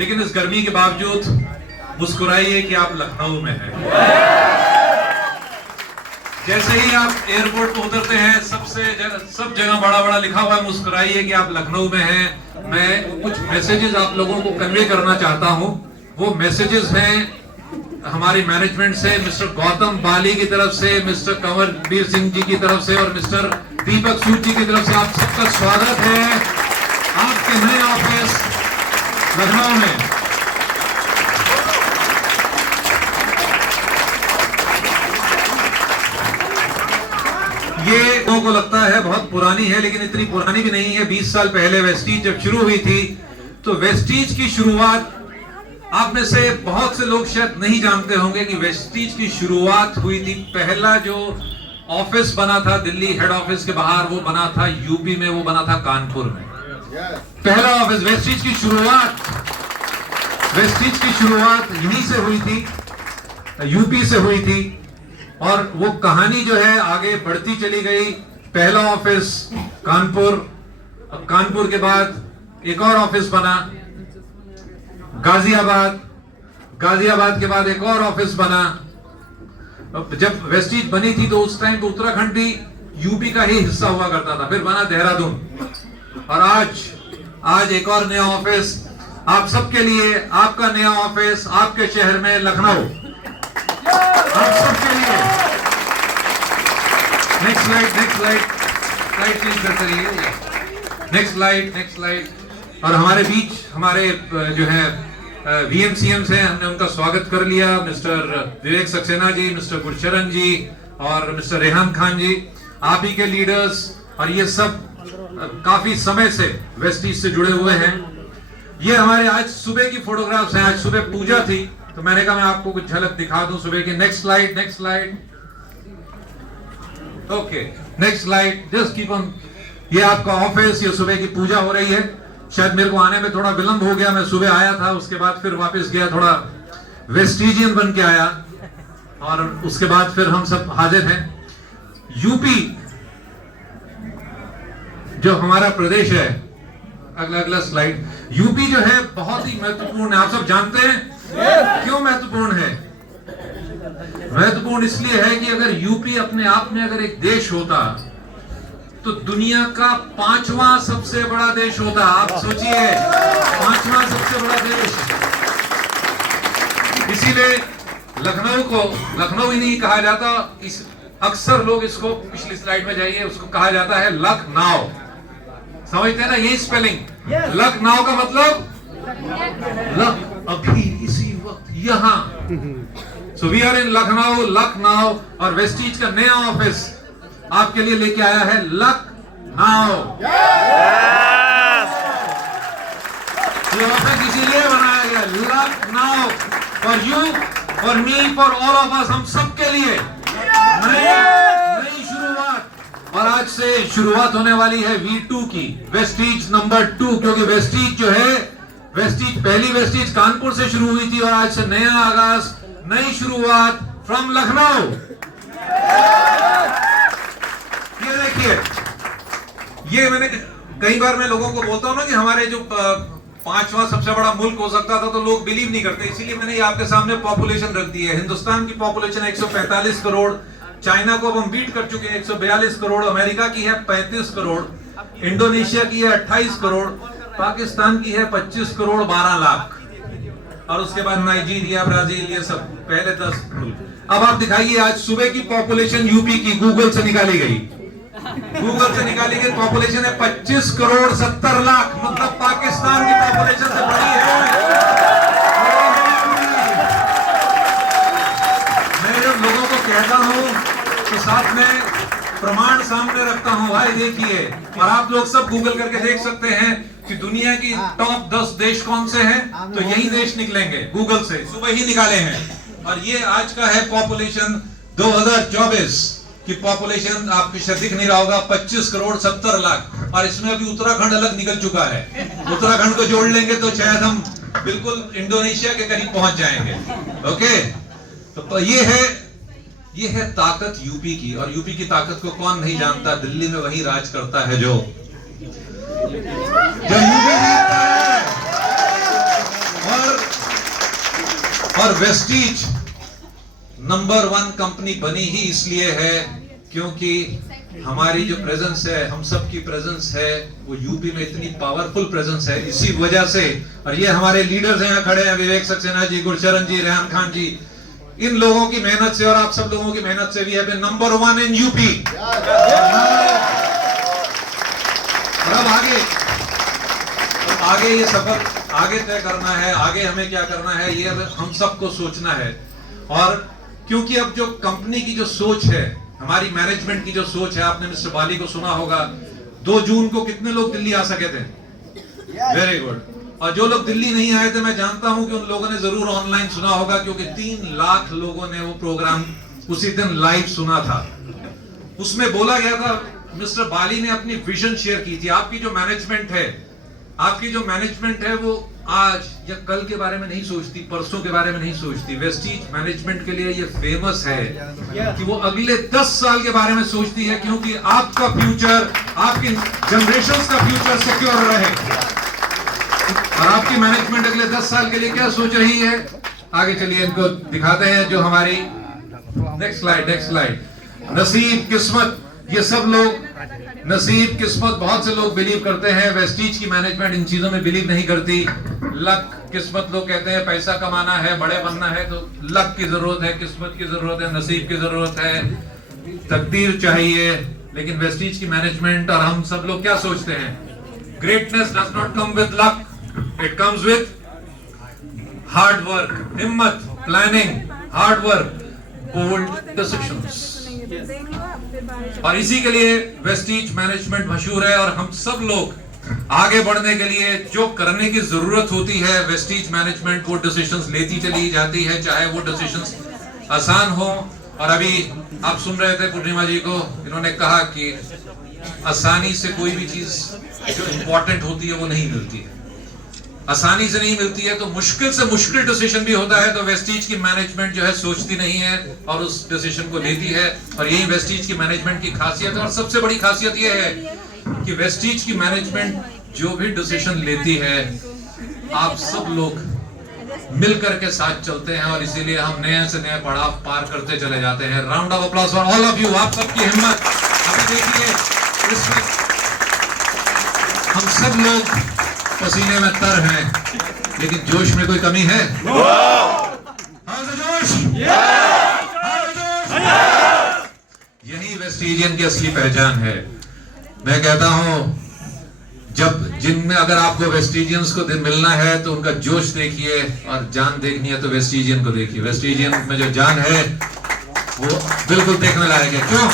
लेकिन इस गर्मी के बावजूद मुस्कुराइए कि आप लखनऊ में हैं। जैसे ही आप एयरपोर्ट पर उतरते हैं सब जगह बड़ा बड़ा लिखा हुआ है मुस्कुराइए कि आप लखनऊ में हैं। मैं कुछ मैसेजेस आप लोगों को कन्वे करना चाहता हूं। वो मैसेजेस हैं हमारी मैनेजमेंट से, मिस्टर गौतम बाली की तरफ से, मिस्टर कंवरवीर सिंह जी की तरफ से और मिस्टर दीपक सूद जी की तरफ से। आप सबका स्वागत है आपके नए ऑफिस लखनऊ में। ये लोगों को लगता है बहुत पुरानी है, लेकिन इतनी पुरानी भी नहीं है। 20 साल पहले वेस्टीज जब शुरू हुई थी, तो वेस्टीज की शुरुआत, आप में से बहुत से लोग शायद नहीं जानते होंगे कि वेस्टीज की शुरुआत हुई थी, पहला जो ऑफिस बना था दिल्ली हेड ऑफिस के बाहर, वो बना था यूपी में, वो बना था कानपुर में। पहला ऑफिस वेस्टीज की शुरुआत यहीं से हुई थी, यूपी से हुई थी। और वो कहानी जो है आगे बढ़ती चली गई। पहला ऑफिस कानपुर, कानपुर के बाद एक और ऑफिस बना गाजियाबाद के बाद एक और ऑफिस बना। जब वेस्टीज बनी थी तो उस टाइम उत्तराखंड भी यूपी का ही हिस्सा हुआ करता था, फिर बना देहरादून। और आज एक और नया ऑफिस आप सबके लिए, आपका नया ऑफिस आपके शहर में लखनऊ, आप सबके लिए। नेक्स्ट स्लाइड प्लीज करते रहिए। Next slide. और हमारे बीच हमारे जो है VMCMs हैं, हमने उनका स्वागत कर लिया। मिस्टर विवेक सक्सेना जी, मिस्टर गुरशरण जी और मिस्टर रेहान खान जी, आप ही के लीडर्स। और ये सब काफी समय से वेस्टीज से जुड़े हुए हैं। ये हमारे आज सुबह की फोटोग्राफ्स हैं। आज सुबह पूजा थी तो मैंने कहा मैं आपको कुछ झलक दिखा दूं सुबह की। Next slide. Okay, next slide, just keep on. ये आपका ऑफिस, ये सुबह की पूजा हो रही है। शायद मेरे को आने में थोड़ा विलंब हो गया, मैं सुबह आया था, उसके बाद फिर वापस गया, थोड़ा वेस्टीजियन बन के आया और उसके बाद फिर हम सब हाजिर हैं। यूपी जो हमारा प्रदेश है, अगला स्लाइड। यूपी जो है बहुत ही महत्वपूर्ण है। आप सब जानते हैं क्यों महत्वपूर्ण है? महत्वपूर्ण इसलिए है कि अगर यूपी अपने आप में अगर एक देश होता तो दुनिया का 5वां सबसे बड़ा देश होता। आप सोचिए, 5वां सबसे बड़ा देश। इसीलिए लखनऊ ही नहीं कहा जाता, अक्सर लोग इसको, पिछली स्लाइड में जाइए, उसको कहा जाता है लखनऊ। समझते हैं ना, यही स्पेलिंग। लखनऊ का मतलब अभी इसी वक्त यहां। So we are in Lucknow. और वेस्टीज का नया ऑफिस आपके लिए लेके आया है लखनऊ। ये ऑफिस इसीलिए बनाया गया, Lucknow, for you, for me, for all of us, हम सबके लिए नई शुरुआत। और आज से शुरुआत होने वाली है V2 की, वेस्टीज नंबर 2, क्योंकि वेस्टीज जो है, पहली वेस्टीज कानपुर से शुरू हुई थी और आज से नया आगाज, नई शुरुआत फ्रॉम लखनऊ। ये देखिए, ये मैंने कई बार मैं लोगों को बोलता हूं ना कि हमारे जो 5वां सबसे बड़ा मुल्क हो सकता था, तो लोग बिलीव नहीं करते। इसीलिए मैंने ये आपके सामने पॉपुलेशन रख दी है। हिंदुस्तान की पॉपुलेशन 145 करोड़, चाइना को अब हम बीट कर चुके हैं, 142 करोड़, अमेरिका की है 35 करोड़, इंडोनेशिया की है 28 करोड़, पाकिस्तान की है 25 करोड़ 12 लाख, और उसके बाद नाइजीरिया, ब्राजील, ये सब पहले 10 मुल्क। अब आप दिखाइए, आज सुबह की पॉपुलेशन यूपी की गूगल से निकाली गई पॉपुलेशन है 25 करोड़ 70 लाख, मतलब पाकिस्तान की पॉपुलेशन से बड़ी है। मैं जब लोगों को कहता हूं तो साथ में प्रमाण सामने रखता हूं, भाई देखिए। और आप लोग सब गूगल करके देख सकते हैं कि दुनिया की टॉप 10 देश कौन से हैं, तो यही देश निकलेंगे गूगल से, सुबह ही निकाले हैं। और ये आज का है पॉपुलेशन 2024 की पॉपुलेशन, आपको शायद दिख नहीं रहा होगा, 25 करोड़ 70 लाख। और इसमें अभी उत्तराखंड अलग निकल चुका है। उत्तराखंड को जोड़ लेंगे तो शायद हम बिल्कुल इंडोनेशिया के करीब पहुंच जाएंगे। ओके, तो ये है ताकत यूपी की। और यूपी की ताकत को कौन नहीं जानता? दिल्ली में वही राज करता है जो यूपी जीतता है। और और वेस्टीज नंबर 1 कंपनी बनी ही इसलिए है क्योंकि हमारी जो प्रेजेंस है, हम सब की प्रेजेंस है, वो यूपी में इतनी पावरफुल प्रेजेंस है इसी वजह से। और ये हमारे लीडर्स यहाँ खड़े हैं, विवेक सक्सेना जी, गुरशरण जी, रेहान खान जी, इन लोगों की मेहनत से और आप सब लोगों की मेहनत से भी है नंबर 1 इन यूपी। और अब आगे ये सफर आगे तय करना है, आगे हमें क्या करना है ये हम सबको सोचना है। और क्योंकि अब जो कंपनी की जो सोच है, हमारी मैनेजमेंट की जो सोच है, आपने मिस्टर बाली को सुना होगा, 2 जून को कितने लोग दिल्ली आ सके थे? Very good. और जो लोग दिल्ली नहीं आए थे, मैं जानता हूं कि उन लोगों ने जरूर ऑनलाइन सुना होगा, क्योंकि 3 लाख लोगों ने वो प्रोग्राम उसी दिन लाइव सुना था। उसमें बोला गया था, मिस्टर बाली ने अपनी विजन शेयर की थी। आपकी जो मैनेजमेंट है वो आज या कल के बारे में नहीं सोचती, परसों के बारे में नहीं सोचती। वेस्टीज मैनेजमेंट के लिए ये फेमस है कि वो अगले 10 साल के बारे में सोचती है, क्योंकि आपका फ्यूचर, आपकी जनरेशंस का फ्यूचर सिक्योर रहे। और आपकी मैनेजमेंट अगले 10 साल के लिए क्या सोच रही है, आगे चलिए इनको दिखाते हैं। जो हमारी नेक्स्ट स्लाइड, नसीब, किस्मत, ये सब लोग, नसीब, किस्मत, बहुत से लोग बिलीव करते हैं। वेस्टीज की मैनेजमेंट इन चीजों में बिलीव नहीं करती। लक, किस्मत, लोग कहते हैं पैसा कमाना है, बड़े बनना है तो लक की जरूरत है, किस्मत की जरूरत है, नसीब की जरूरत है, तकदीर चाहिए। लेकिन वेस्टीज की मैनेजमेंट और हम सब लोग क्या सोचते हैं? Greatness does not come with luck, it comes with hard work, हिम्मत, planning, hard work, bold decisions. और इसी के लिए वेस्टीज मैनेजमेंट मशहूर है। और हम सब लोग आगे बढ़ने के लिए जो करने की जरूरत होती है, वेस्टीज मैनेजमेंट वो डिसीजंस लेती चली जाती है, चाहे वो डिसीजंस आसान हो। और अभी आप सुन रहे थे पूर्णिमा जी को, इन्होंने कहा कि आसानी से कोई भी चीज जो इंपॉर्टेंट होती है वो नहीं मिलती है, आसानी से नहीं मिलती है, तो मुश्किल से मुश्किल डिसीजन भी होता है तो वेस्टीज की मैनेजमेंट जो है सोचती नहीं है और उस डिसीजन को लेती है। और यही वेस्टीज की मैनेजमेंट की खासियत है। और सबसे बड़ी खासियत यह है कि वेस्टीज की मैनेजमेंट जो भी डिसीजन लेती है, आप सब लोग मिलकर के साथ चलते हैं और इसीलिए हम नए से नए पड़ाव पार करते चले जाते हैं। Round of applause for all of you, आप सबकी हिम्मत। अभी देखिए, इसमें हम सब लोग पसीने में तर हैं, लेकिन जोश में कोई कमी है? जोश, यही वेस्टीजियन की असली पहचान है। मैं कहता हूं, जब जिनमें अगर आपको वेस्टीजियंस को मिलना है तो उनका जोश देखिए, और जान देखनी है तो वेस्टीजियन को देखिए। वेस्टीजियन में जो जान है वो बिल्कुल देखने लायक है। क्यों?